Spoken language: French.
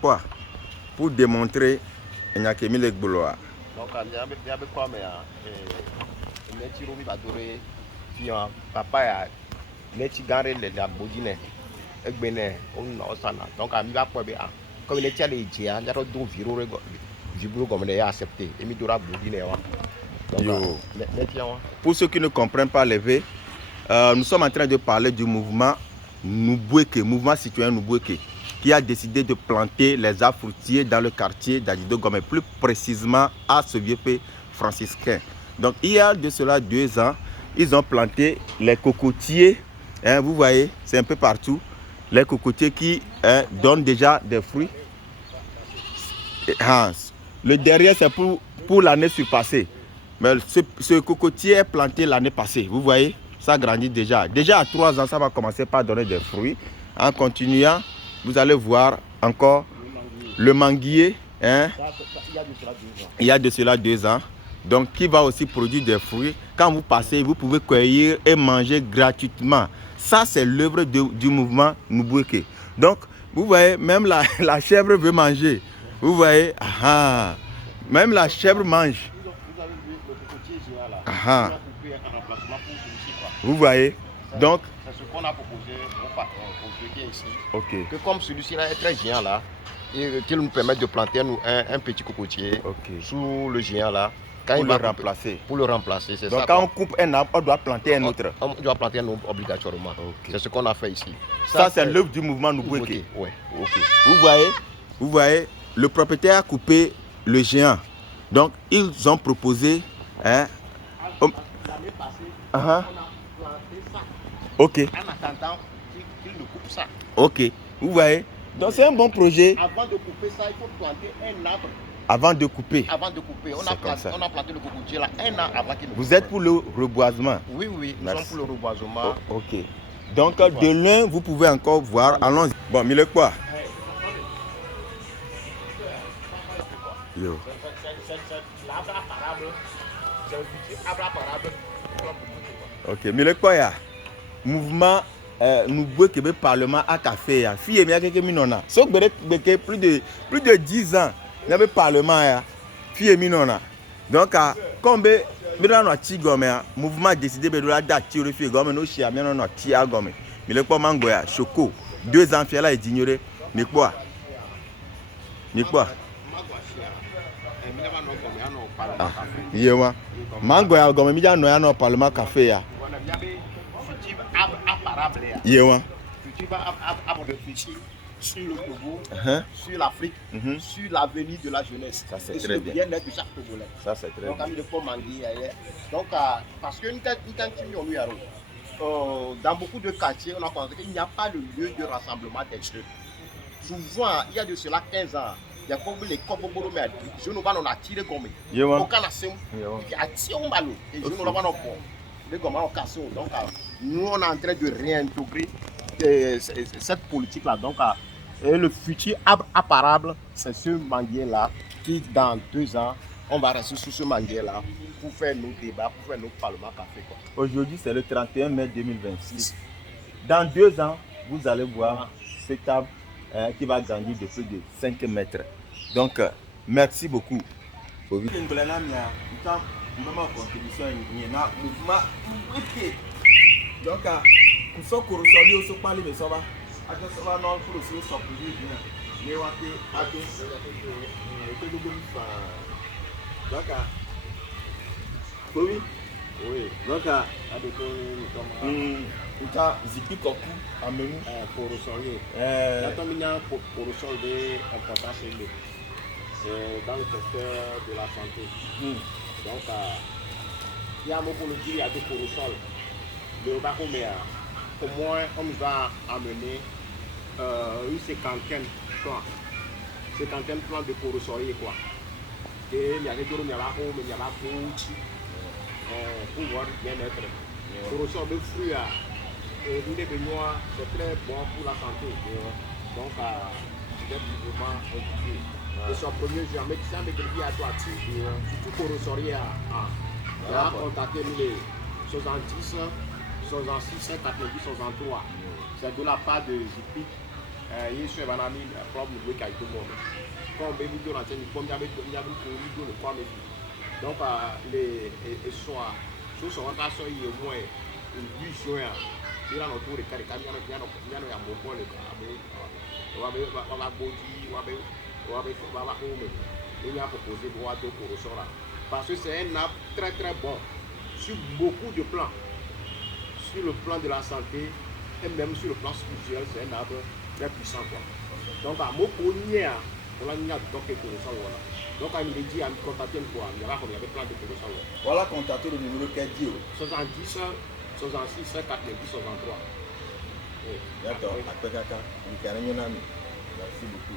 quoi pour démontrer qu'il y a Milek Bouloa. Donc, il y a quoi, mais papa, Neti Gare, la Bodine, Egbene, Osana. Donc, il y a quoi, comme il était allé dire, il y a deux virus, Vibro comme il a accepté, et Midora Bodine. Pour ceux qui ne comprennent pas les V, nous sommes en train de parler du mouvement Nubweke, mouvement citoyen Nubweke, qui a décidé de planter les arbres fruitiers dans le quartier d'Adido Gomé, plus précisément à ce vieux pays franciscain. Donc il y a de cela 2 ans, ils ont planté les cocotiers, hein, vous voyez, c'est un peu partout, les cocotiers qui donnent déjà des fruits. Le derrière c'est pour l'année surpassée. Mais ce cocotier est planté l'année passée, vous voyez, ça grandit déjà. Déjà à 3 ans, ça va commencer par donner des fruits. En continuant, vous allez voir encore le manguier, hein, il y a de cela 2 ans, donc qui va aussi produire des fruits. Quand vous passez, vous pouvez cueillir et manger gratuitement. Ça, c'est l'œuvre du mouvement Nubweke. Donc, vous voyez, même la chèvre veut manger. Vous voyez, même la chèvre mange. Vous voyez, donc c'est ce qu'on a proposé au Bégué ici. Ok. Que comme celui-ci là est très géant là, et qu'il nous permet de planter un petit cocotier sous le géant là. Pour le remplacer. Pour le remplacer, c'est ça. Donc quand on coupe un arbre, on doit planter un autre. On doit planter un autre obligatoirement. C'est ce qu'on a fait ici. Ça c'est l'œuvre du mouvement Nubweke. Ouais. Vous voyez, le propriétaire a coupé le géant. Donc ils ont proposé, hein. L'année passée, on a planté ça. Ok. En attendant qu'il ne coupe ça. Ok. Vous voyez. Donc c'est un bon projet. Avant de couper ça, il faut planter un arbre. Avant de couper. On a planté le cocotier là 1 an avant qu'il ne coupe. Vous êtes pour le reboisement? Oui, nous sommes pour le reboisement. Ok. Donc de loin, vous pouvez encore voir. Allons-y. Bon, Milek quoi? Yo. Ok, Milek quoi ya? Mouvement Nubweke be parlement à café ya. Fille mi a quelques minona. So beke plus de 10 ans. Il y avait parlement ya. Fille minona. Donc comme be no ti gome ya, mouvement décidé be do la da ti refie gome no chia mi no ti a gome. Milek quoi mango ya, choco. 2 ans fiela est ignoré. Ni quoi? Yewa. Mango ya gome mi ja no ya no parlement café ya. Yewa. Sur le Togo, sur l'Afrique, sur l'avenir de la jeunesse. Ça c'est et très bien. Bien-être de chaque Togolais. Ça c'est très bien. Donc, parce que dans beaucoup de quartiers, on a constaté qu'il n'y a pas de lieu de rassemblement des jeunes. Souvent, il y a de cela 15 ans, il y a comme les Kobobolo, mais les jeunes on a tiré comme aucun assaut, il a tiré un ballon, les jeunes on a pas les gommes ont cassé. Donc, nous on est en train de réintégrer cette politique là. Donc, et le futur apparable, c'est ce manguier-là qui, dans 2 ans, on va rester sous ce manguier-là pour faire nos débats, pour faire nos parlements café. Aujourd'hui, c'est le 31 mai 2026. Dans 2 ans, vous allez voir cet arbre qui va grandir de plus de 5 mètres. Donc, merci beaucoup. Donc, Ajosoba no kuro si so kuri ni wa pe ajo to gbogbo mi fa lọ́kà kowi lọ́kà adoko nta zipi koku amenu porosol l'atominia porosol de importance c'est dans le secteur de la santé. Donc il y a beaucoup de gens qui a de porosol le baroméa au moins on va amener une cinquantaine plans de porosol quoi. Et il y a des gens qui pour voir bien-être. Porosol de fruits c'est très bon pour la santé. Donc c'est vraiment indiqué. Et son premier jour, mais ça me dit à toi, surtout porosol on a contacté les 70, 66, 90, 63. C'est de la part de JP il y a un problème de qualité. Comme vous dites, on a une pomme, il y a le quoi, donc les soirs, sous son rotation, il y a au moins 8 juin. Il y a un autour de 4 camions, il y a un bon le il a proposé pour ressort parce que c'est un arbre très très bon sur beaucoup de plans. Sur le plan de la santé et même sur le plan spirituel, c'est un arbre très puissant. Quoi. Donc, à mon premier, on a mis donc donc, il est dit à me contacter quoi. Il y avait plein de personnes. Voilà, contacter le numéro qu'elle dit. 70, 66, 90, 63. D'accord, merci beaucoup.